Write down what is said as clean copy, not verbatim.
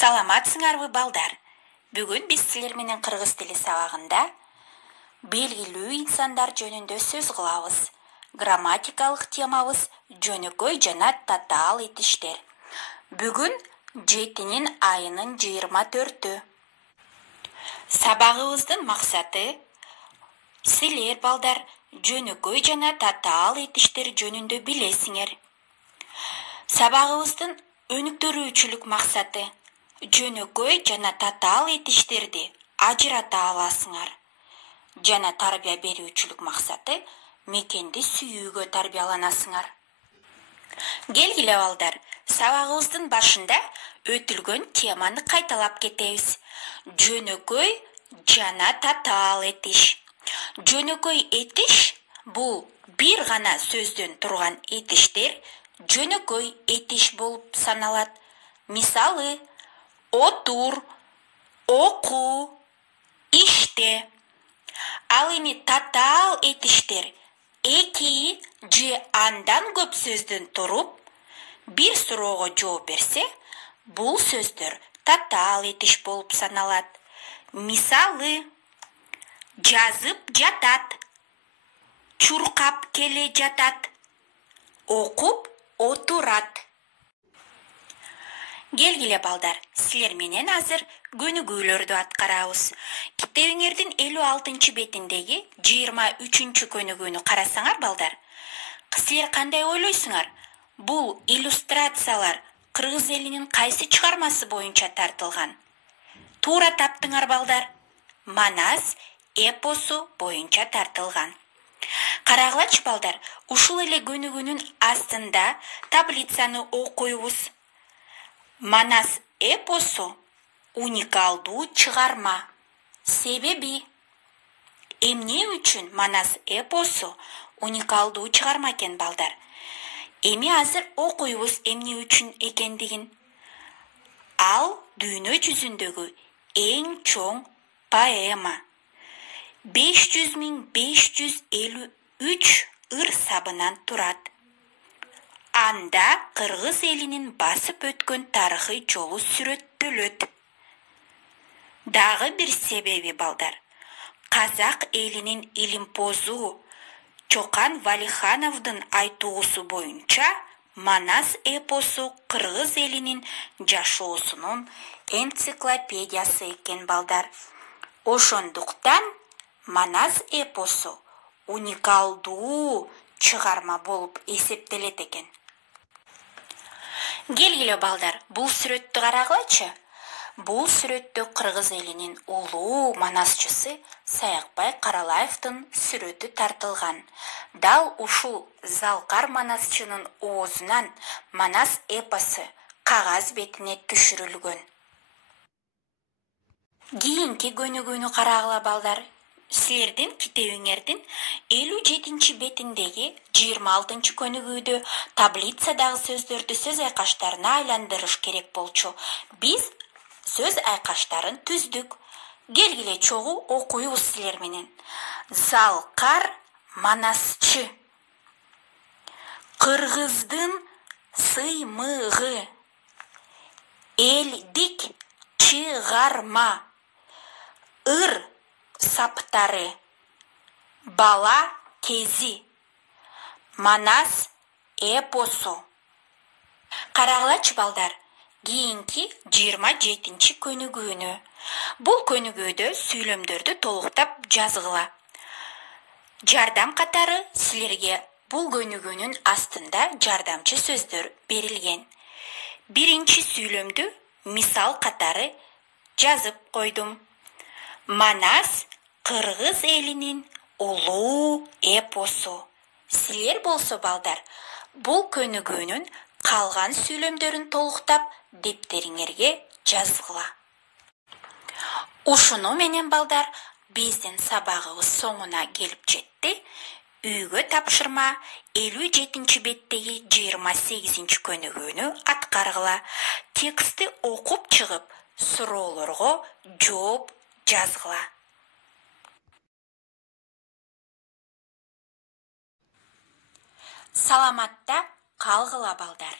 Саламатсыңарбы балдар. Бүгін біз силер менен кыргыз тили сабагында белгилүү инсандар жөнүндө сөз кылабыз. Грамматикалык темабыз жөнөкөй жана татаал этиштер. Бүгүн 7 айынын 24-тү. Сабагыбыздын максаты силер балдар жөнөкөй жана татаал этиштер жөнүндө билесиңер. Сабагыбыздын өнүктүрүүчүлүк максаты жөнөкөй жана татаал этиштерди ажырата аласыңар. Жана тарбия берүүчүлүк максаты мекенди сүйүүгө тарбияланасыңар. Келгиле балдар, сабагыбыздын башында өтүлгөн теманы кайталап кетебиз. Жөнөкөй жана татаал этиш. Жөнөкөй этиш бул бир гана сөздөн турган этиштер жөнөкөй этиш болуп саналат. Мисалы, отур, оку, иште. Ал эми татаал этиштер эки же андан көп сөздөн туруп бир суроого жооп берсе, бул сөздөр татаал этиш болуп саналат. Мисалы, жазып жатат, чуркап келе жатат, окуп отурат. Келгиле балдар, силер менен азыр көнүгүүлөрдү аткарабыз. Китебиңердин 56 бетиндеги 23 көнүгүүнү карасаңар балдар, силер кандай ойлойсуңар? Бул иллюстрациялар кыргыз элинин кайсы чыгармасы боюнча тартылган? Туура таптыңар балдар. Манас эпосу боюнча тартылган. Карагылачы балдар, ушул эле көнүгүүнүн астында таблицаны окуйбуз. Манас эпосу уникалдуу чыгарма. Себеби эмне үчүн Манас эпосу уникалдуу чыгарма экен балдар? Эми азыр окуйбуз эмне үчүн экендигин. Ал дүйнө жүзүндөгү эң чоң поэма. 500.553 ыр сабынан турат. Анда кыргыз элинин басып өткөн тарыхый жолу сүрөттөлөт. Дагы бир себеби балдар, казак элинин илимпозу Чокан Валихановдун айтуусу боюнча Манас эпосу кыргыз элинин жашоосунун энциклопедиясы экен балдар. Ошондуктан Манас эпосу уникалдуу чыгарма болуп эсептелет экен. Келгиле балдар, бул сүрөттү карагылачы. Бул сүрөттө кыргыз элинин улуу манасчысы Саякбай Каралаевдин сүрөтү тартылган. Дал ушул залкар манасчынын оозунан Манас эпосу кагаз бетине түшүрүлгөн. Кийинки көнүгүүнү карагыла балдар. Силердин китебиңердин 57 бетиндеги 26 көнүгүүдө таблицадагы сөздөрдү сөз айкаштарына айландырыш керек болчу. Биз сөз айкаштарын түздүк. Келгиле чогуу окуйбуз силер менен. Залкар манасчы. Кыргыздын сыймыгы. Элдик чыгарма. Ыр саптары. Бала кези. Манас эпосу. Карагылачы балдар, кийинки 27 көнүгүүнү. Бул көнүгүүдө сүйлөмдөрдү толуктап жазгыла. Жардам катары силерге бул көнүгүүнүн астында жардамчы сөздөр берилген. Биринчи сүйлөмдү мисал катары жазып койдум. Манас кыргыз элинин улуу эпосу. Силер болсо балдар, бул көнүгүүнүн калган сүйлөмдөрүн толуктап дептериңерге жазгыла. Ушуну менен балдар, биздин сабагыбыз соңуна келип жетти. Үйгө тапшырма 57 беттеги 28 көнүгүүнү аткаргыла. Текстти окуп чыгып, суроолорго жооп жазгыла. Саламатта калгыла балдар.